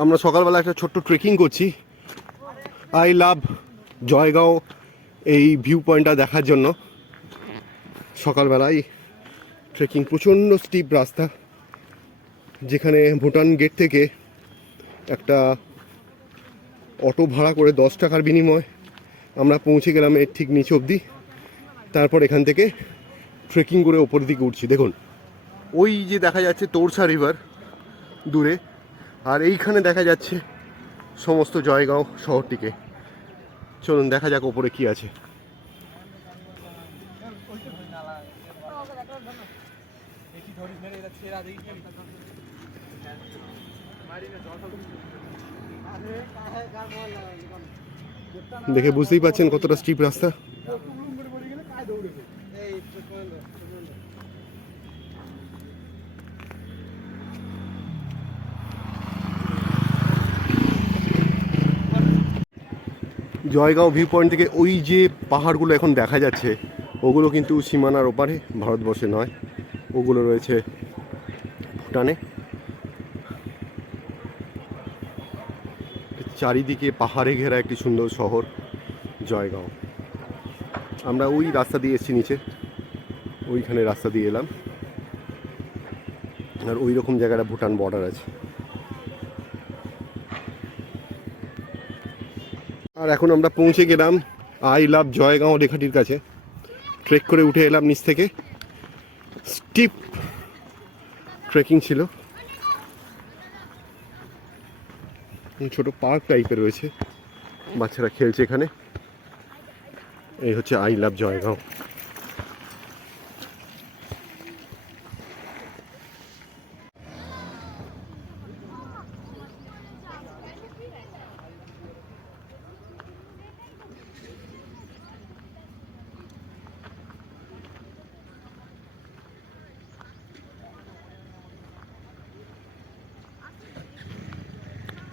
আমরা সকালবেলা একটা ছোট্ট ট্রেকিং করছি আই লাভ জয়গাঁও এই ভিউ পয়েন্টটা দেখার জন্য। সকালবেলায় ট্রেকিং, প্রচণ্ড স্টিপ রাস্তা, যেখানে ভুটান গেট থেকে একটা অটো ভাড়া করে 10 টাকার বিনিময় আমরা পৌঁছে গেলাম এর ঠিক নিচে অবধি। তারপর এখান থেকে ট্রেকিং করে ওপরের দিকে উঠছি। দেখুন ওই যে দেখা যাচ্ছে তোরসা রিভার দূরে, আর এইখানে দেখা যাচ্ছে সমস্ত জয়গাঁও শহরটিকে। চলুন দেখা যাক ওপরে কি আছে। দেখে বুঝতেই পারছেন কতটা স্টিপ রাস্তা। জয়গাঁও ভিউ পয়েন্ট থেকে ওই যে পাহাড়গুলো এখন দেখা যাচ্ছে, ওগুলো কিন্তু সীমানার ওপারে, ভারতবর্ষে নয়, ওগুলো রয়েছে ভুটানে। চারিদিকে পাহাড়ে ঘেরা একটি সুন্দর শহর জয়গাঁও। আমরা ওই রাস্তা দিয়ে এসেছি নিচে, ওইখানে রাস্তা দিয়ে এলাম, আর ওই রকম জায়গাটা ভুটান বর্ডার আছে। আর এখন আমরা পৌঁছে গেলাম আই লাভ জয়গাঁও লেখাটির কাছে। ট্রেক করে উঠে এলাম নিচ থেকে, স্টিপ ট্রেকিং ছিল। ছোট পার্ক টাইপের রয়েছে, বাচ্চারা খেলছে এখানে। এই হচ্ছে আই লাভ জয়গাঁও।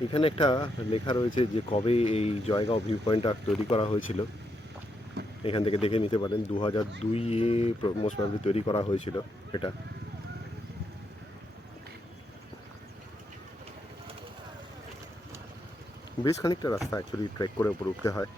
এখানে একটা লেখা রয়েছে যে কবে এই জয়গাঁও ভিউ পয়েন্টটা তৈরি করা হয়েছিল। এখান থেকে দেখে নিতে পারেন, 2002-এ মোস্ট প্রবাবলি তৈরি করা হয়েছিল এটা। বেশ খানিকটা রাস্তা অ্যাকচুয়ালি ট্রেক করে উপরে উঠতে হয়।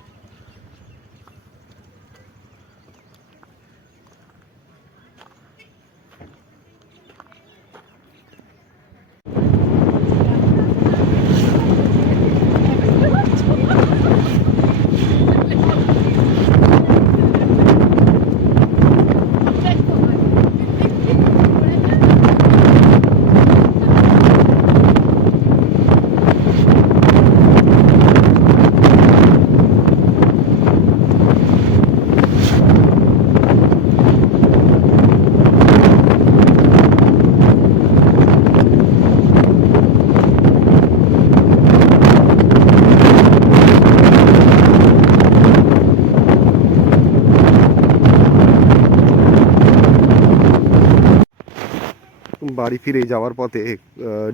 বাড়ি ফিরে যাওয়ার পথে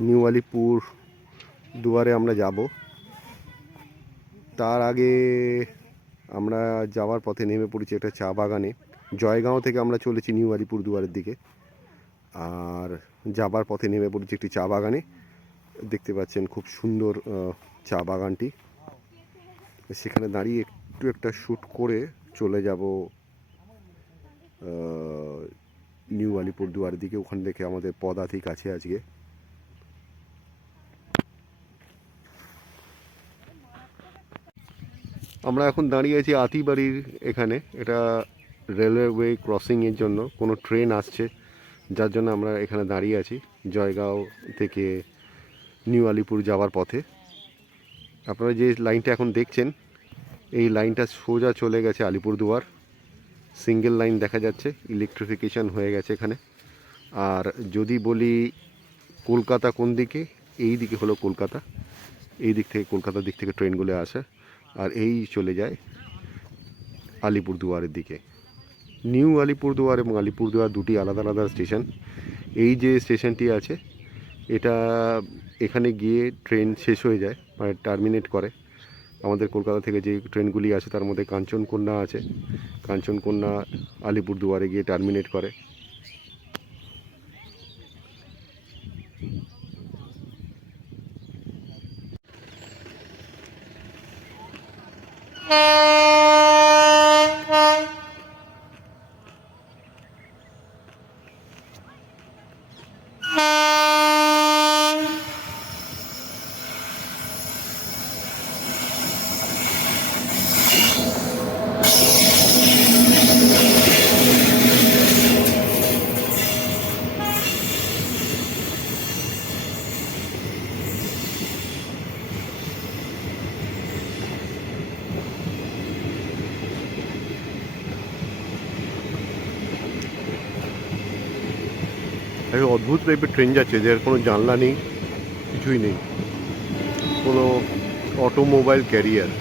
নিউ আলিপুর দুয়ারে আমরা যাব। তার আগে আমরা যাওয়ার পথে নেমে পড়েছি একটা চা বাগানে। জয়গাঁও থেকে আমরা চলেছি নিউ আলিপুর দুয়ারের দিকে, আর যাবার পথে নেমে পড়েছি একটি চা বাগানে। দেখতে পাচ্ছেন খুব সুন্দর চা বাগানটি। সেখানে দাঁড়িয়ে একটু একটা শ্যুট করে চলে যাব নিউ আলিপুর দুয়ারের দিকে। ওখান থেকে আমাদের পদাতিক আছে আজকে। আমরা এখন দাঁড়িয়ে আছি আতিবাড়ির এখানে। এটা রেলওয়ে ক্রসিংয়ের জন্য কোনো ট্রেন আসছে, যার জন্য আমরা এখানে দাঁড়িয়ে আছি জয়গাঁও থেকে নিউ আলিপুর যাওয়ার পথে। আপনারা যে লাইনটা এখন দেখছেন, এই লাইনটা সোজা চলে গেছে আলিপুরদুয়ার। সিঙ্গেল লাইন দেখা যাচ্ছে, ইলেকট্রিফিকেশান হয়ে গেছে এখানে। আর যদি বলি কলকাতা কোন দিকে, এই দিকে হলো কলকাতা। এই দিক থেকে, কলকাতার দিক থেকে ট্রেনগুলো আসে, আর এই চলে যায় আলিপুরদুয়ারের দিকে। নিউ আলিপুরদুয়ার এবং আলিপুরদুয়ার দুটি আলাদা আলাদা স্টেশন। এই যে স্টেশনটি আছে, এটা এখানে গিয়ে ট্রেন শেষ হয়ে যায়, মানে টার্মিনেট করে। আমাদের কলকাতা থেকে যে ট্রেনগুলি আছে তার মধ্যে কাঞ্চনকন্যা আছে, কাঞ্চনকন্যা আলিপুরদুয়ারে গিয়ে টার্মিনেট করে। একটা অদ্ভুত টাইপের ট্রেন যাচ্ছে, যার কোনো জানলা নেই, কিছুই নেই, কোনো অটোমোবাইল ক্যারিয়ার।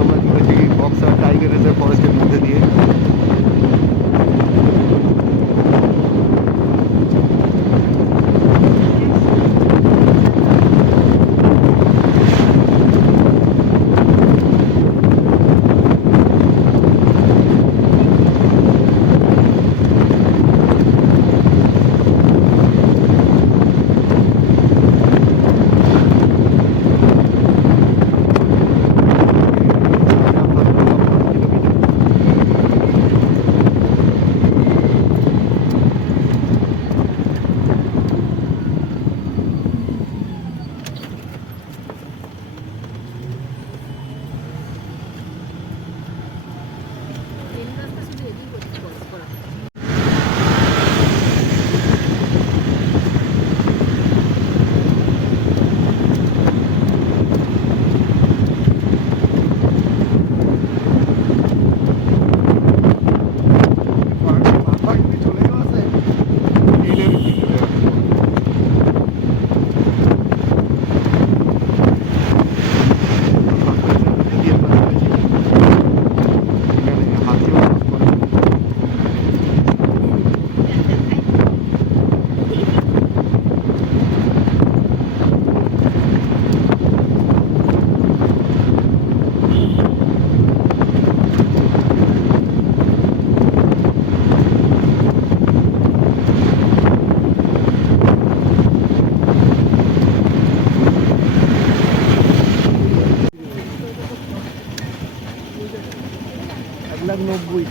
আমরা চলেছি বক্সা টাইগার রিজার্ভ ফরেস্টের মধ্যে দিয়ে। $1,90,000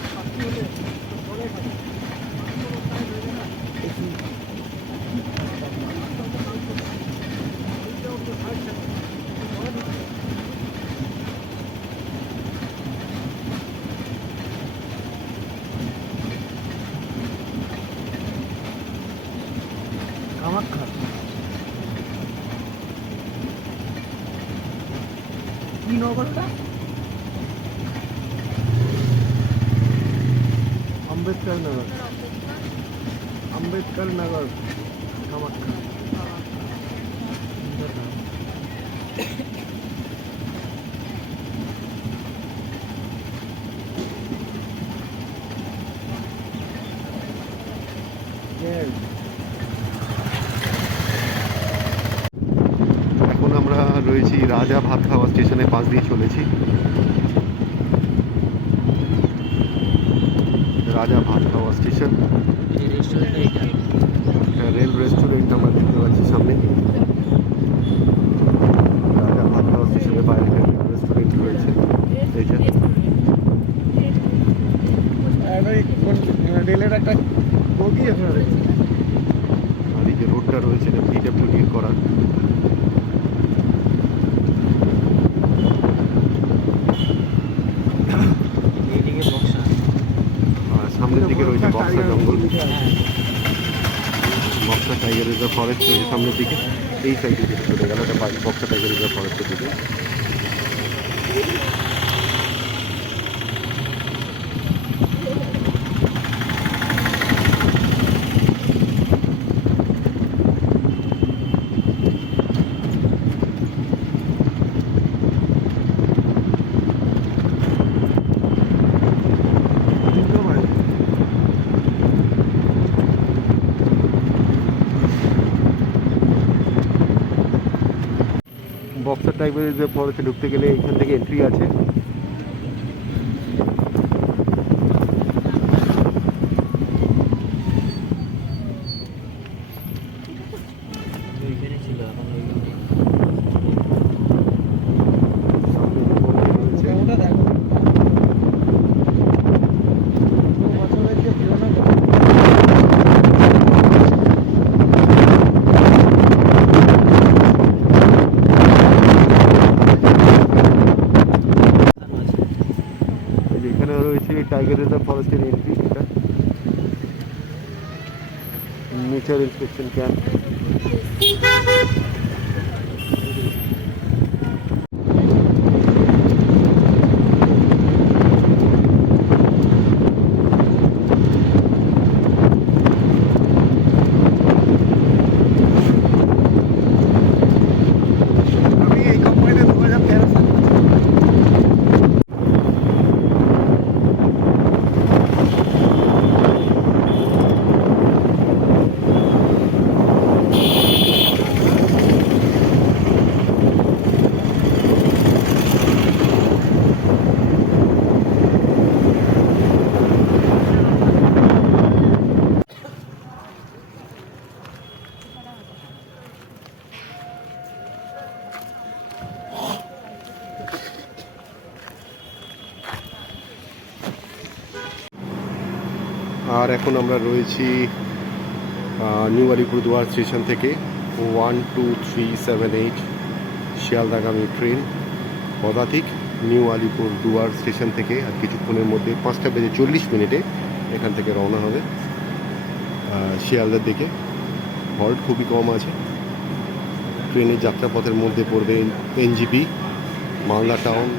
কামাখ্যা কি নগরটা? अम्बेडकर नगर, अम्बेडकर नगर कामाख्या। এখন আমরা রয়েছি রাজা ভাত খাওয়া স্টেশনের পাশ দিয়ে চলেছি। রাজা ভাত খাওয়া স্টেশন, রেল রেস্টুরেন্ট আমরা দেখতে পাচ্ছি সামনে। রাজা ভাত খাওয়া স্টেশনের বাইরে রেস্টুরেন্ট রয়েছে। এই যে রেলের একটা বগি এখানে রয়েছে। আর এই যে রোডটা রয়েছে এটা পিডব্লিউডির করা। আর সামনের দিকে রয়েছে বক্সা জঙ্গল, বক্সা টাইগার রিজার্ভ ফরেস্ট রয়েছে সামনের দিকে। এই সাইডে যেটা চলে গেল এটা বক্সা টাইগার রিজার্ভ ফরেস্টের দিকে। বক্সা টাইগার রিজার্ভ ফরেস্টে ঢুকতে গেলে এখান থেকে এন্ট্রি আছে। এখানে রয়েছে টাইগার রিজার্ভ ফরেস্টের এন্ট্রি, এটা নেচার ইন্সপেকশন ক্যাম্প। আমি এই কোম্পানিতে 2013 সালে আর এখন আমরা রয়েছি নিউ আলিপুরদুয়ার স্টেশন থেকে 12378 শিয়ালদাগামী ট্রেন পদাতিক নিউ আলিপুরদুয়ার স্টেশন থেকে আর কিছুক্ষণের মধ্যে 5:40 এখান থেকে রওনা হবে শিয়ালদার দিকে। হল্ট খুবই কম আছে। ট্রেনের যাত্রাপথের মধ্যে পড়বে এনজিপি, মালদা টাউন,